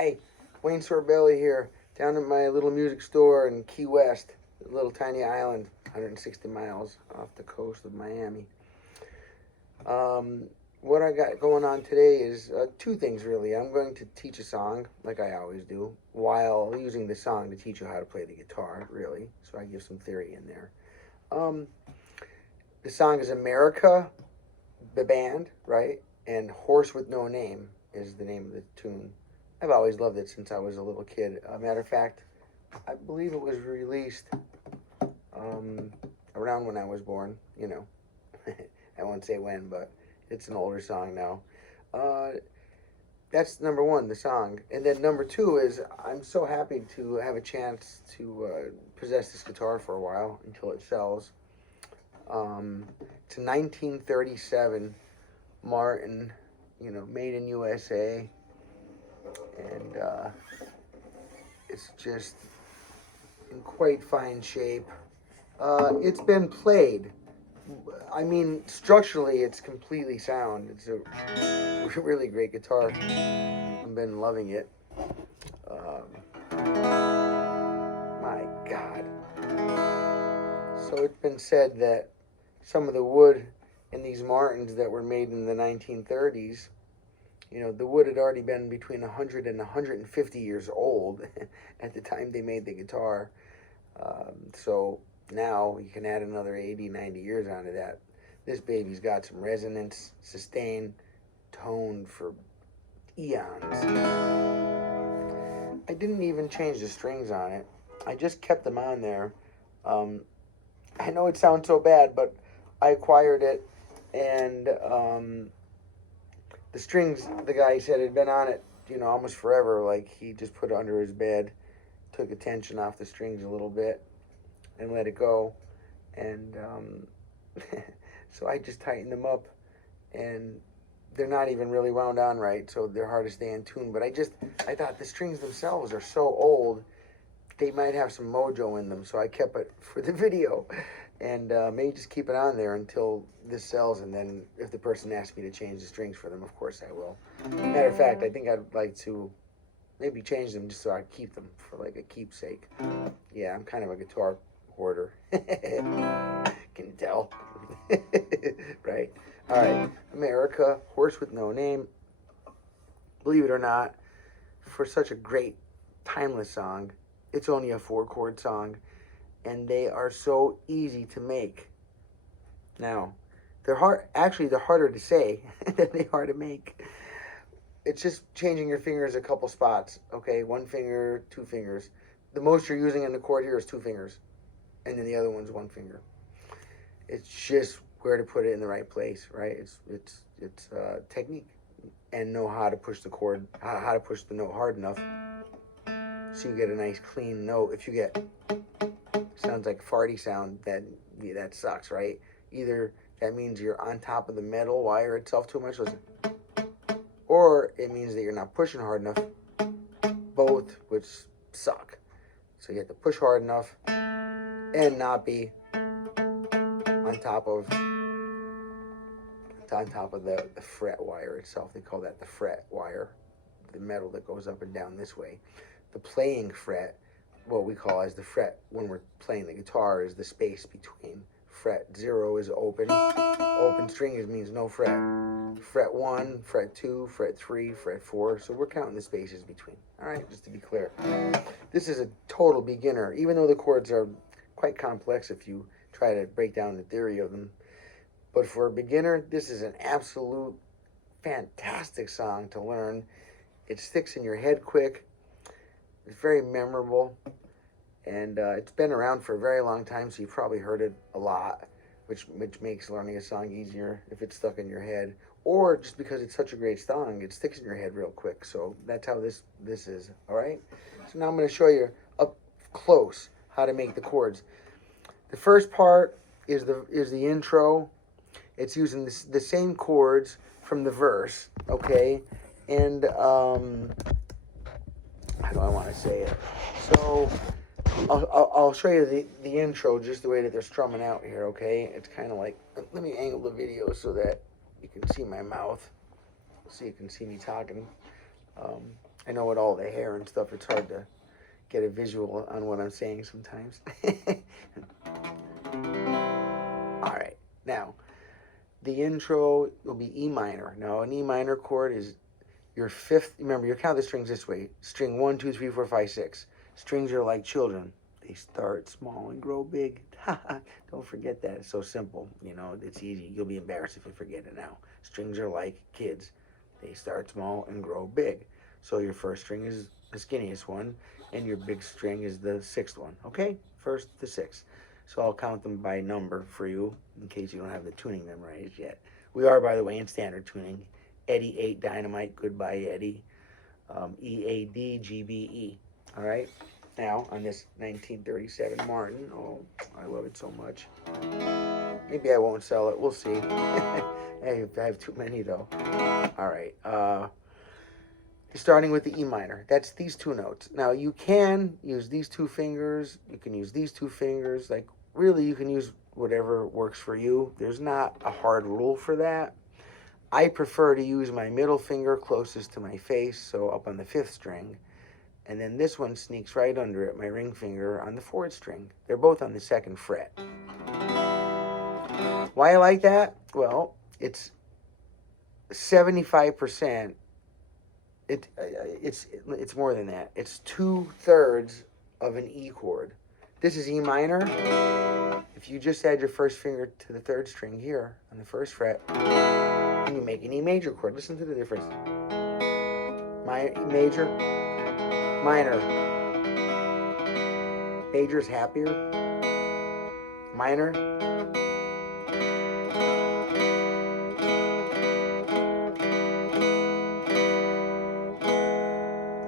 Hi, Wayne Sorbelli here, down at my little music store in Key West, a little tiny island, 160 miles off the coast of Miami. Um, what I got going on today is two things really. I'm going to teach a song, like I always do, while using the song to teach you how to play the guitar, really. So I give some theory in there. Um, the song is America, the band, right? And Horse with No Name is the name of the tune. I've always loved it since I was a little kid. Matter of fact, I believe it was released um, around when I was born. You know, I won't say when, but it's an older song now. Uh, that's number one, the song. And then number two is I'm so happy to have a chance to possess this guitar for a while until it sells. It's a 1937 Martin, made in USA, and it's just in quite fine shape. It's been played. I mean, structurally, it's completely sound. It's a really great guitar. I've been loving it. My God. So it's been said that some of the wood in these Martins that were made in the 1930s, the wood had already been between 100 and 150 years old at the time they made the guitar. So now you can add another 80, 90 years onto that. This baby's got some resonance, sustain, tone for eons. I didn't even change the strings on it. I just kept them on there. I know it sounds so bad, but I acquired it, and the strings, the guy said, had been on it, almost forever. Like, he just put it under his bed, took the tension off the strings a little bit, and let it go. And so I just tightened them up, and they're not even really wound on right, so they're hard to stay in tune. But I thought the strings themselves are so old, they might have some mojo in them, so I kept it for the video. And maybe just keep it on there until this sells, and then if the person asks me to change the strings for them, of course I will. Matter of fact, I think I'd like to maybe change them just so I keep them for like a keepsake. Yeah, I'm kind of a guitar hoarder. Can you tell? Right. All right. America, Horse with No Name. Believe it or not, for such a great, timeless song, it's only a 4-chord song, and they are so easy to make. Now, they're hard. Actually, they're harder to say than they are to make. It's just changing your fingers a couple spots. Okay, one finger, two fingers. The most you're using in the chord here is 2 fingers, and then the other one's 1 finger. It's just where to put it in the right place, right? It's technique, and know how to push the chord, how to push the note hard enough so you get a nice clean note. If you get sounds like a farty sound, that sucks, right? Either that means you're on top of the metal wire itself too much, listen, or it means that you're not pushing hard enough. Both, which suck. So you have to push hard enough and not be on top of the fret wire itself. They call that the fret wire, the metal that goes up and down this way. The playing fret, what we call as the fret when we're playing the guitar, is the space between. Fret 0 is open. Open string means no fret. Fret 1, fret 2, fret 3, fret 4. So we're counting the spaces between. All right, just to be clear. This is a total beginner, even though the chords are quite complex if you try to break down the theory of them. But for a beginner, this is an absolute fantastic song to learn. It sticks in your head quick. It's very memorable. And it's been around for a very long time, so you've probably heard it a lot, which makes learning a song easier if it's stuck in your head. Or just because it's such a great song, it sticks in your head real quick. So that's how this is, all right? So now I'm going to show you up close how to make the chords. The first part is the intro. It's using the same chords from the verse, okay? And how do I want to say it? So I'll show you the intro just the way that they're strumming out here, okay? It's kind of like, let me angle the video so that you can see my mouth, so you can see me talking. I know with all the hair and stuff, it's hard to get a visual on what I'm saying sometimes. All right, now the intro will be E minor. Now an E minor chord is your fifth. Remember, you count the strings this way: string 1, 2, 3, 4, 5, 6. Strings are like children; they start small and grow big. Don't forget that. It's so simple. You know, it's easy. You'll be embarrassed if you forget it now. Strings are like kids; they start small and grow big. So your first string is the skinniest one, and your big string is the sixth one. Okay, first to sixth. So I'll count them by number for you in case you don't have the tuning memorized yet. We are, by the way, in standard tuning. Eddie 8 Dynamite, Goodbye Eddie, EAD GBE. All right. Now on this 1937 Martin, oh, I love it so much. Maybe I won't sell it. We'll see. I have too many though. All right. Starting with the E minor. That's these two notes. Now you can use these two fingers. You can use these two fingers. Like really, you can use whatever works for you. There's not a hard rule for that. I prefer to use my middle finger closest to my face, so up on the fifth string. And then this one sneaks right under it, my ring finger on the fourth string. They're both on the second fret. Why I like that? Well, it's 75%. It's more than that. It's 2/3 of an E chord. This is E minor. If you just add your first finger to the third string here on the first fret, and you make an E major chord. Listen to the difference. Major, minor. Major is happier. Minor.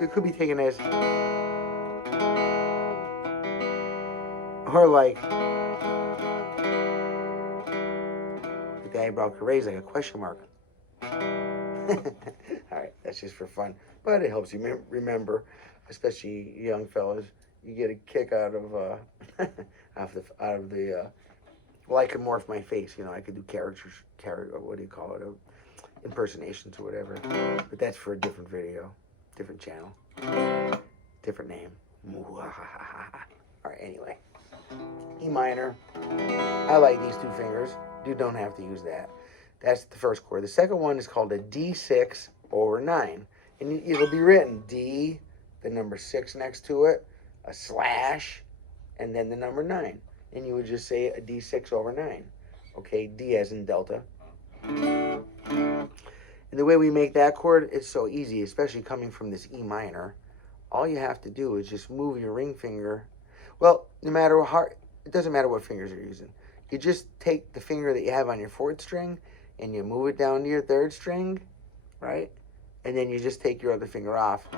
It could be taken as, or like the eyebrow could raise like a question mark. All right, that's just for fun, but it helps you remember, especially young fellas. You get a kick out of well, I could morph my face. You know, I could do what do you call it, impersonations or whatever. But that's for a different video, different channel, different name. All right, anyway, E minor. I like these two fingers. You don't have to use that. That's the first chord. The second one is called a D6 over 9. And it'll be written D, the number 6 next to it, a slash, and then the number 9. And you would just say a D6 over 9. Okay, D as in Delta. And the way we make that chord, it's so easy, especially coming from this E minor. All you have to do is just move your ring finger. Well, no matter how, it doesn't matter what fingers you're using. You just take the finger that you have on your fourth string and you move it down to your third string, right? And then you just take your other finger off.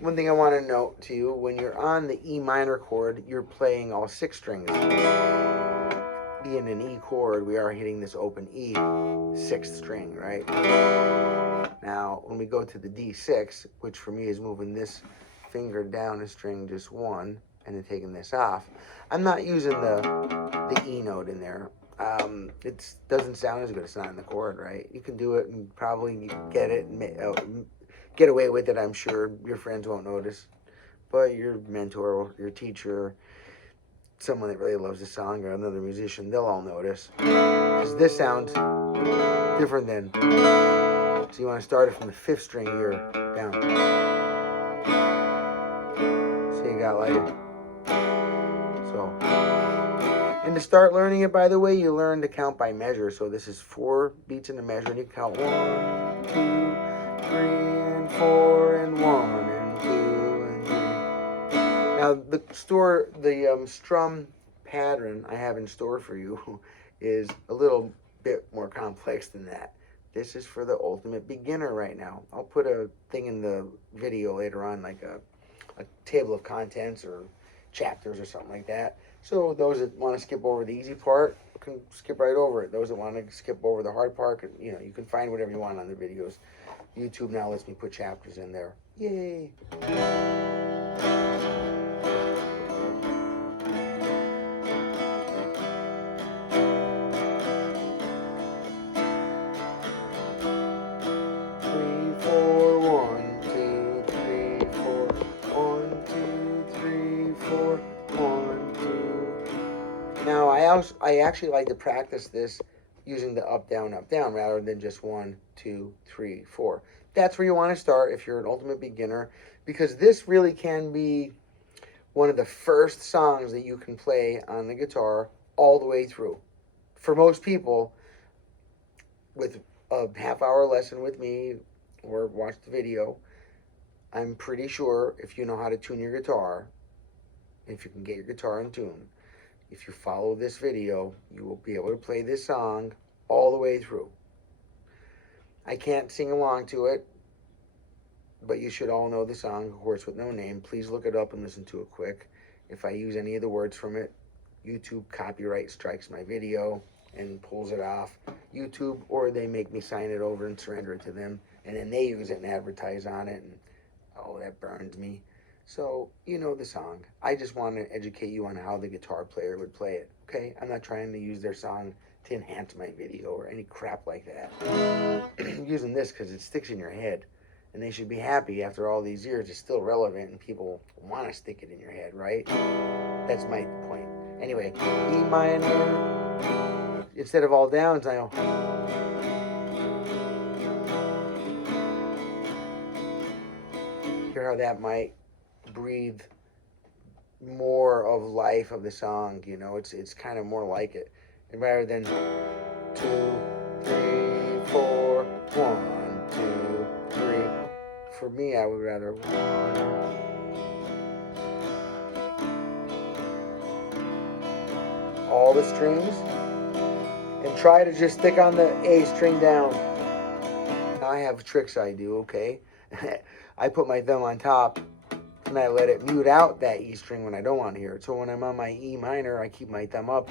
One thing I want to note to you, when you're on the E minor chord, you're playing all 6 strings. Being an E chord, we are hitting this open E, 6th string, right? Now, when we go to the D6, which for me is moving this finger down a string just one, and then taking this off, I'm not using the E note in there. It doesn't sound as good. It's not in the chord, right? You can do it and probably get it and get away with it, I'm sure. Your friends won't notice. But your mentor, your teacher, someone that really loves the song, or another musician, they'll all notice. Because this sounds different than... So you want to start it from the 5th string here, down. So you got like... So... And to start learning it, by the way, you learn to count by measure. So this is 4 beats in a measure, and you count 1, 2, 3, and 4, and 1, and 2, and 3. Now the strum pattern I have in store for you is a little bit more complex than that. This is for the ultimate beginner right now. I'll put a thing in the video later on, like a table of contents or chapters or something like that. So those that want to skip over the easy part can skip right over it. Those that want to skip over the hard part, you know, you can find whatever you want on the videos. YouTube now lets me put chapters in there. Yay. Three, four, 1, 2, 3, 4. 1, 2, 3, 4. 1, 2. Now I actually like to practice this using the up down rather than just 1, 2, 3, 4. That's where you want to start if you're an ultimate beginner, because this really can be one of the first songs that you can play on the guitar all the way through. For most people, with a half-hour lesson with me or watch the video, I'm pretty sure if you know how to tune your guitar, if you can get your guitar in tune, if you follow this video, you will be able to play this song all the way through. I can't sing along to it, but you should all know the song, Horse with No Name. Please look it up and listen to it quick. If I use any of the words from it, YouTube copyright strikes my video and pulls it off. YouTube, or they make me sign it over and surrender it to them, and then they use it and advertise on it, and oh, that burns me. So, you know the song. I just want to educate you on how the guitar player would play it, okay? I'm not trying to use their song to enhance my video or any crap like that. I'm using this because it sticks in your head. And they should be happy after all these years. It's still relevant and people want to stick it in your head, right? That's my point. Anyway, E minor. Instead of all downs, I go. Hear how that might breathe more of life of the song, you know? It's kind of more like it. And rather than 2, 3, 4, 1, 2, 3. For me, I would rather 1. All the strings, and try to just stick on the A string down. Now I have tricks I do, okay? I put my thumb on top and I let it mute out that E string when I don't want to hear it. So when I'm on my E minor, I keep my thumb up.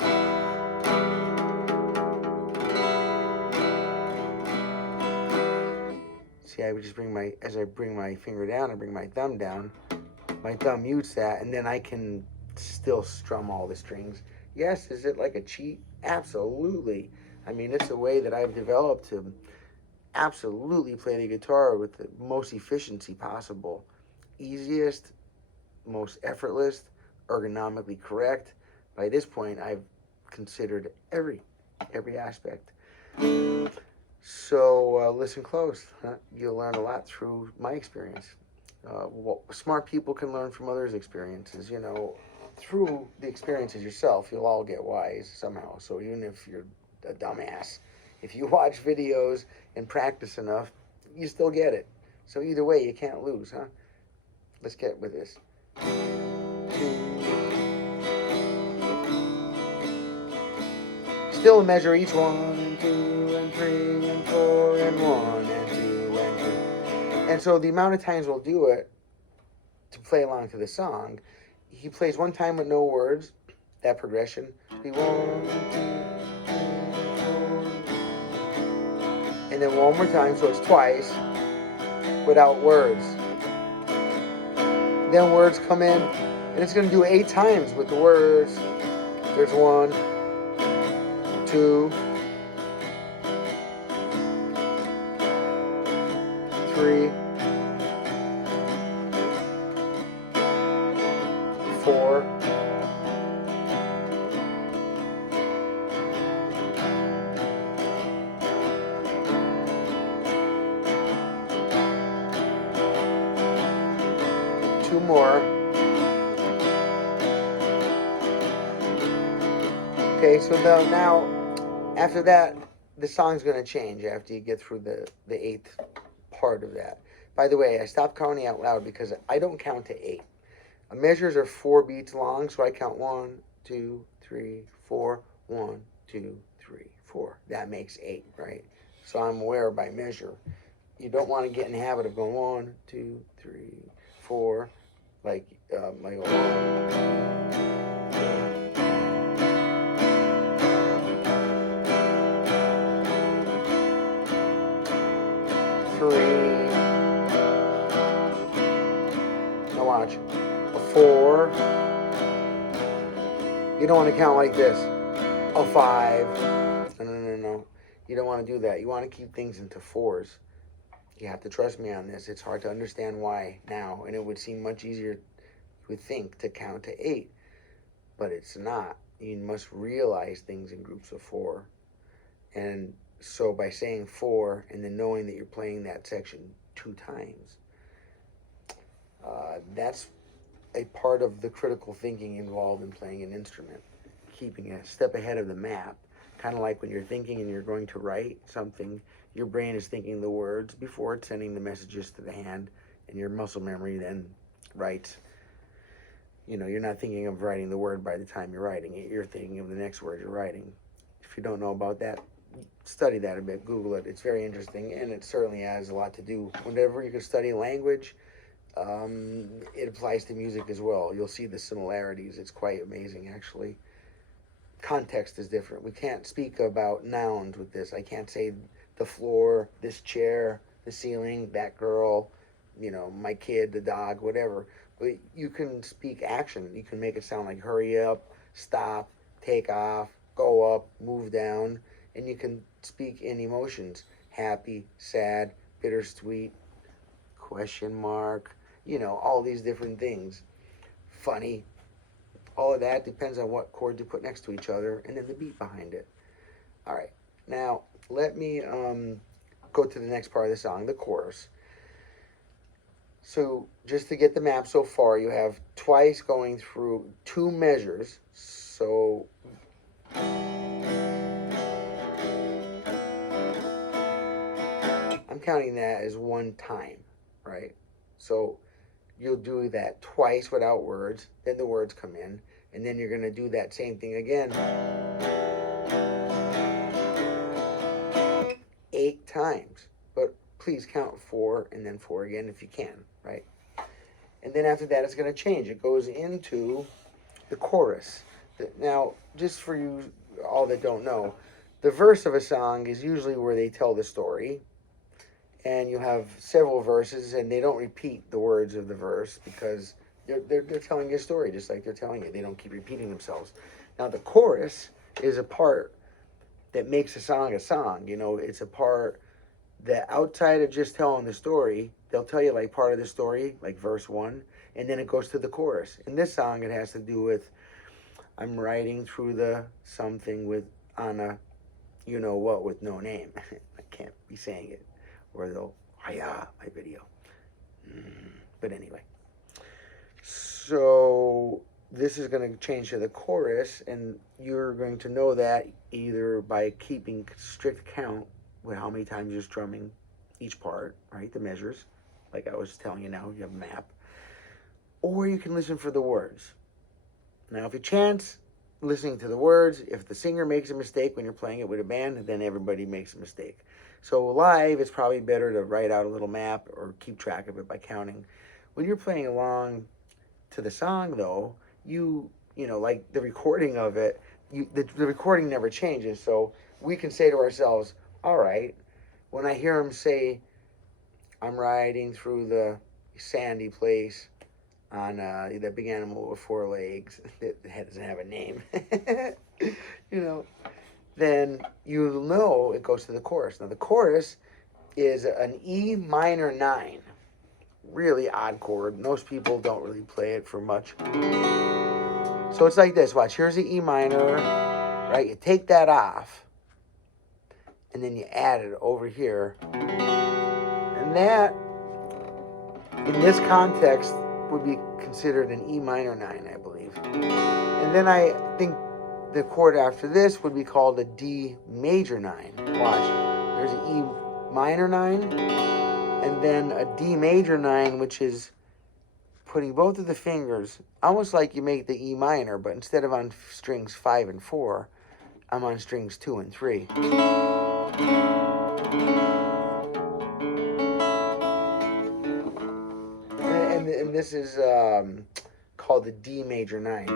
See, I would just as I bring my finger down, I bring my thumb down. My thumb mutes that, and then I can still strum all the strings. Yes, is it like a cheat? Absolutely. I mean, it's a way that I've developed to absolutely play the guitar with the most efficiency possible. Easiest, most effortless, ergonomically correct. By this point, I've considered every aspect. So listen close. You'll learn a lot through my experience. Smart people can learn from others' experiences. You know, through the experiences yourself, you'll all get wise somehow. So even if you're a dumbass, if you watch videos and practice enough, you still get it. So either way, you can't lose, huh? Let's get with this. 2. Still measure each 1 and 2 and 3 and 4 and 1 and 2 and 3. And so the amount of times we'll do it to play along to the song, he plays one time with no words, that progression. Be 1, 2, 3, 4. And then one more time, so it's twice, without words. Then words come in, and it's going to do 8 times with the words. There's 1, 2, 3, 4, 2 more. Okay, so now after that, the song's going to change after you get through the 8th part of that. By the way, I stopped counting out loud because I don't count to 8. Measures are 4 beats long, so I count 1, 2, 3, 4, 1, 2, 3, 4. That makes 8, right? So I'm aware by measure. You don't want to get in the habit of going 1, 2, 3, 4, like 1, 3, Now watch. A 4. You don't want to count like this. A 5. No. You don't want to do that. You want to keep things into 4s. You have to trust me on this. It's hard to understand why now, and it would seem much easier, you would think, to count to 8, but it's not. You must realize things in groups of 4. And so by saying 4 and then knowing that you're playing that section 2 times, that's a part of the critical thinking involved in playing an instrument. Keeping a step ahead of the map, kind of like when you're thinking and you're going to write something, your brain is thinking the words before it's sending the messages to the hand, and your muscle memory then writes. You know, you're not thinking of writing the word by the time you're writing it. You're thinking of the next word you're writing. If you don't know about that, study that a bit. Google it. It's very interesting, and it certainly has a lot to do. Whenever you can study language, it applies to music as well. You'll see the similarities. It's quite amazing, actually. Context is different. We can't speak about nouns with this. I can't say the floor, this chair, the ceiling, that girl, you know, my kid, the dog, whatever. But you can speak action. You can make it sound like hurry up, stop, take off, go up, move down. And you can speak in emotions. Happy, sad, bittersweet, question mark, you know, all these different things. Funny. All of that depends on what chords you put next to each other and then the beat behind it. All right. Now, let me go to the next part of the song, the chorus. So, just to get the map so far, you have twice going through 2 measures. So, I'm counting that as 1 time, right? So, you'll do that twice without words, then the words come in, and then you're going to do that same thing again 8 times. But please count 4 and then 4 again if you can, right? And then after that, it's going to change. It goes into the chorus. Now, just for you all that don't know, the verse of a song is usually where they tell the story. And you have several verses, and they don't repeat the words of the verse because they're telling you a story just like they're telling you. They don't keep repeating themselves. Now, the chorus is a part that makes a song a song. You know, it's a part that outside of just telling the story, they'll tell you like part of the story, like verse 1, and then it goes to the chorus. In this song, it has to do with, I'm riding through the something with on a you know what with no name. I can't be saying it, or they'll hiya my video. But anyway, so this is going to change to the chorus, and you're going to know that either by keeping strict count with how many times you're strumming each part, right? The measures, like I was telling you now, you have a map. Or you can listen for the words. Now, if you chance listening to the words, if the singer makes a mistake when you're playing it with a band, then everybody makes a mistake. So live, it's probably better to write out a little map or keep track of it by counting. When you're playing along to the song, though, you know, like the recording of it, the recording never changes. So we can say to ourselves, all right, when I hear him say, I'm riding through the sandy place on that big animal with 4 legs that doesn't have a name, you know, then you'll know it goes to the chorus. Now, the chorus is an E minor 9. Really odd chord. Most people don't really play it for much. So it's like this. Watch. Here's the E minor, right? You take that off, and then you add it over here. And that, in this context, would be considered an E minor 9, I believe. And then I think the chord after this would be called a D major 9. Watch. There's an E minor 9, and then a D major 9, which is putting both of the fingers, almost like you make the E minor, but instead of on strings 5 and 4, I'm on strings 2 and 3. And this is called the D major 9.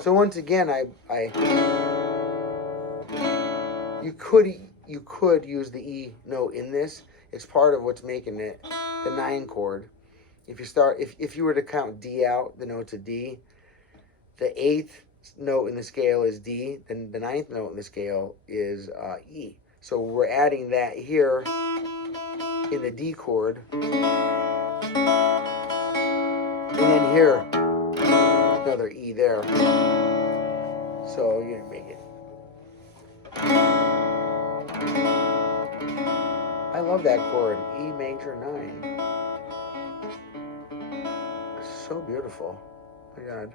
So once again, you could use the E note in this. It's part of what's making it the 9 chord. if you were to count D out, the notes of D, the 8th note in the scale is D, then the 9th note in the scale is E. So we're adding that here in the D chord, and then here, another E there. So you're gonna make it. I love that chord, E major 9. So beautiful. Oh my God.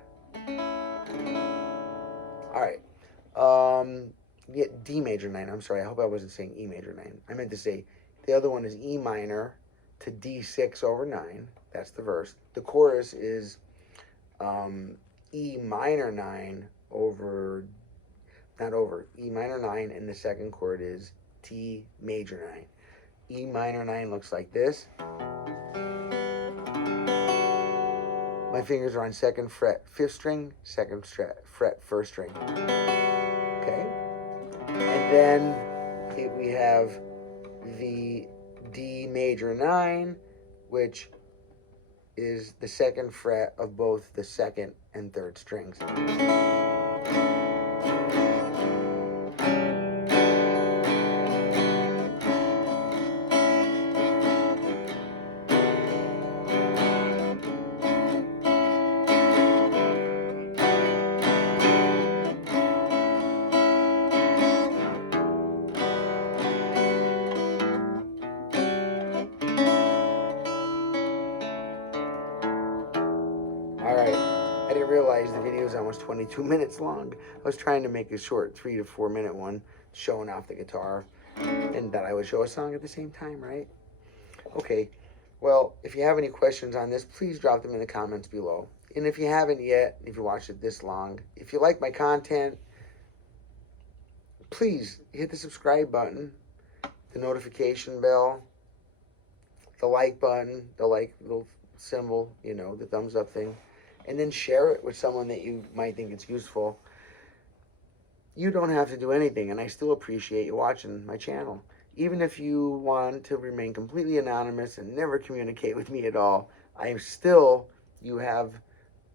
All right. Yeah, D major 9. I'm sorry. I hope I wasn't saying E major 9. I meant to say the other one is E minor to D6 over 9. That's the verse. The chorus is E minor 9 over, not over, E minor 9, and the second chord is D major 9. E minor 9 looks like this. My fingers are on 2nd fret, 5th string, 2nd fret, 1st string. Okay? And then we have the D major 9, which is the 2nd fret of both the 2nd and 3rd strings. Alright, I didn't realize the video is almost 22 minutes long. I was trying to make a short 3 to 4 minute one showing off the guitar, and that I would show a song at the same time, right? Okay, well, if you have any questions on this, please drop them in the comments below. And if you haven't yet, if you watched it this long, if you like my content, please hit the subscribe button, the notification bell, the like button, the like little symbol, you know, the thumbs up thing, and then share it with someone that you might think it's useful. You don't have to do anything, and I still appreciate you watching my channel. Even if you want to remain completely anonymous and never communicate with me at all, you have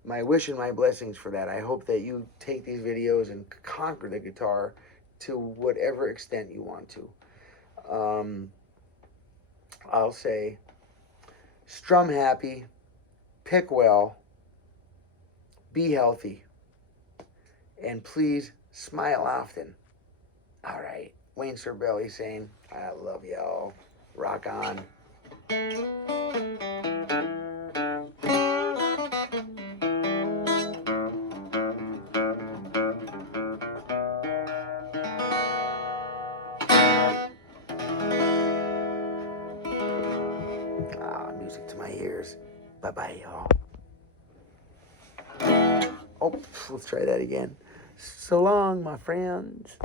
my wish and my blessings for that. I hope that you take these videos and conquer the guitar to whatever extent you want to. I'll say, strum happy, pick well, be healthy, and please smile often. All right, Wayne Sorbelli saying, I love y'all. Rock on. Music to my ears. Bye-bye, y'all. Oh, let's try that again. So long, my friends.